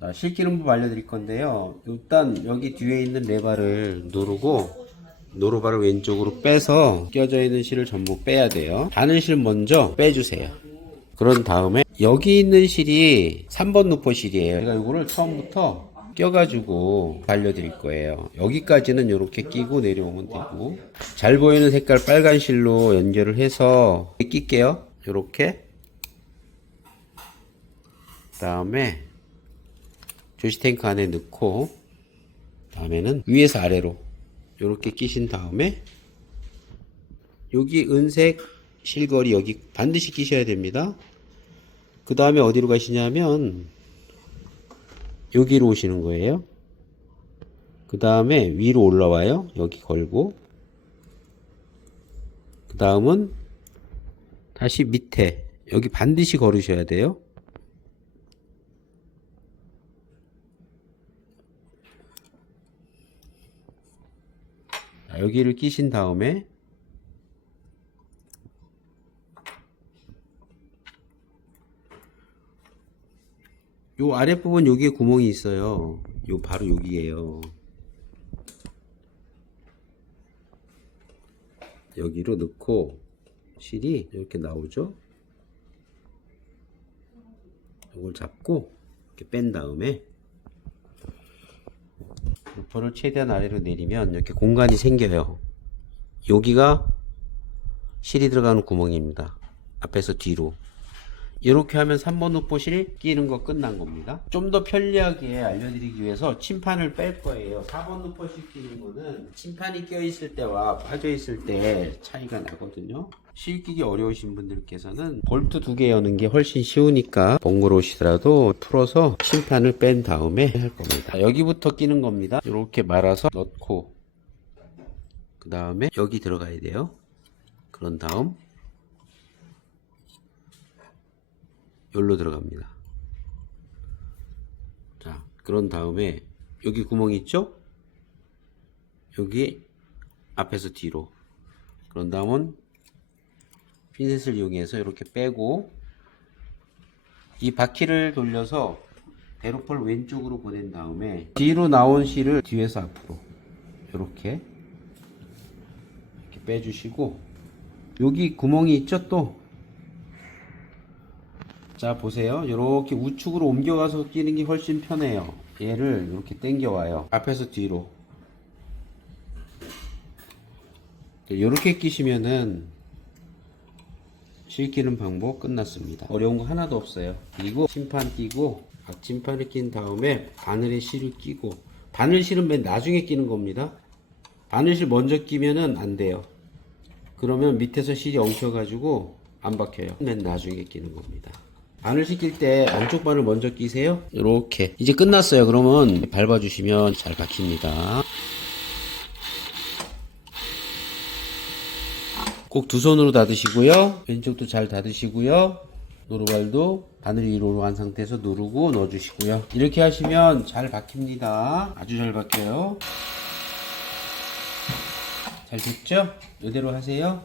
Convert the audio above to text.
자, 실기는 법 알려드릴 건데요. 일단 여기 뒤에 있는 레바를 누르고 노루바를 왼쪽으로 빼서 껴져 있는 실을 전부 빼야 돼요. 바늘 실 먼저 빼주세요. 그런 다음에 여기 있는 실이 3번 누포 실이에요. 제가 이거를 처음부터 껴가지고 알려드릴 거예요. 여기까지는 이렇게 끼고 내려오면 되고 잘 보이는 색깔 빨간 실로 연결을 해서 낄게요. 이렇게 다음에 조시탱크 안에 넣고 다음에는 위에서 아래로 이렇게 끼신 다음에 여기 은색 실거리 여기 반드시 끼셔야 됩니다. 그 다음에 어디로 가시냐면 여기로 오시는 거예요. 그 다음에 위로 올라와요. 여기 걸고 그 다음은 다시 밑에 여기 반드시 걸으셔야 돼요. 여기를 끼신 다음에 요 아랫부분 여기에 구멍이 있어요. 요 바로 여기에요. 여기로 넣고 실이 이렇게 나오죠. 이걸 잡고 이렇게 뺀 다음에 루퍼를 최대한 아래로 내리면 이렇게 공간이 생겨요. 여기가 실이 들어가는 구멍입니다. 앞에서 뒤로. 이렇게 하면 3번 루퍼실 끼는 거 끝난 겁니다. 좀 더 편리하게 알려드리기 위해서 침판을 뺄 거예요. 4번 루퍼실 끼는 거는 침판이 껴있을 때와 빠져있을 때 차이가 나거든요. 실 끼기 어려우신 분들께서는 볼트 두 개 여는 게 훨씬 쉬우니까 번거로우시더라도 풀어서 침판을 뺀 다음에 할 겁니다. 여기부터 끼는 겁니다. 이렇게 말아서 넣고 그 다음에 여기 들어가야 돼요. 그런 다음 여기로 들어갑니다. 자, 그런 다음에 여기 구멍 있죠? 여기 앞에서 뒤로. 그런 다음은 핀셋을 이용해서 이렇게 빼고 이 바퀴를 돌려서 대로폴 왼쪽으로 보낸 다음에 뒤로 나온 실을 뒤에서 앞으로 이렇게 이렇게 빼주시고 여기 구멍이 있죠 또? 자 보세요. 이렇게 우측으로 옮겨가서 끼는 게 훨씬 편해요. 얘를 이렇게 당겨 와요. 앞에서 뒤로. 이렇게 끼시면은 실 끼는 방법 끝났습니다. 어려운 거 하나도 없어요. 그리고 침판 끼고 앞침판을 낀 다음에 바늘에 실을 끼고 바늘 실은 맨 나중에 끼는 겁니다. 바늘 실 먼저 끼면은 안 돼요. 그러면 밑에서 실이 엉켜가지고 안 박혀요. 맨 나중에 끼는 겁니다. 바늘 시킬 때 안쪽 바늘 먼저 끼세요. 이렇게. 이제 끝났어요. 그러면 밟아주시면 잘 박힙니다. 꼭 두 손으로 닫으시고요. 왼쪽도 잘 닫으시고요. 노루발도 바늘 위로 한 상태에서 누르고 넣어주시고요. 이렇게 하시면 잘 박힙니다. 아주 잘 박혀요. 잘 됐죠? 이대로 하세요.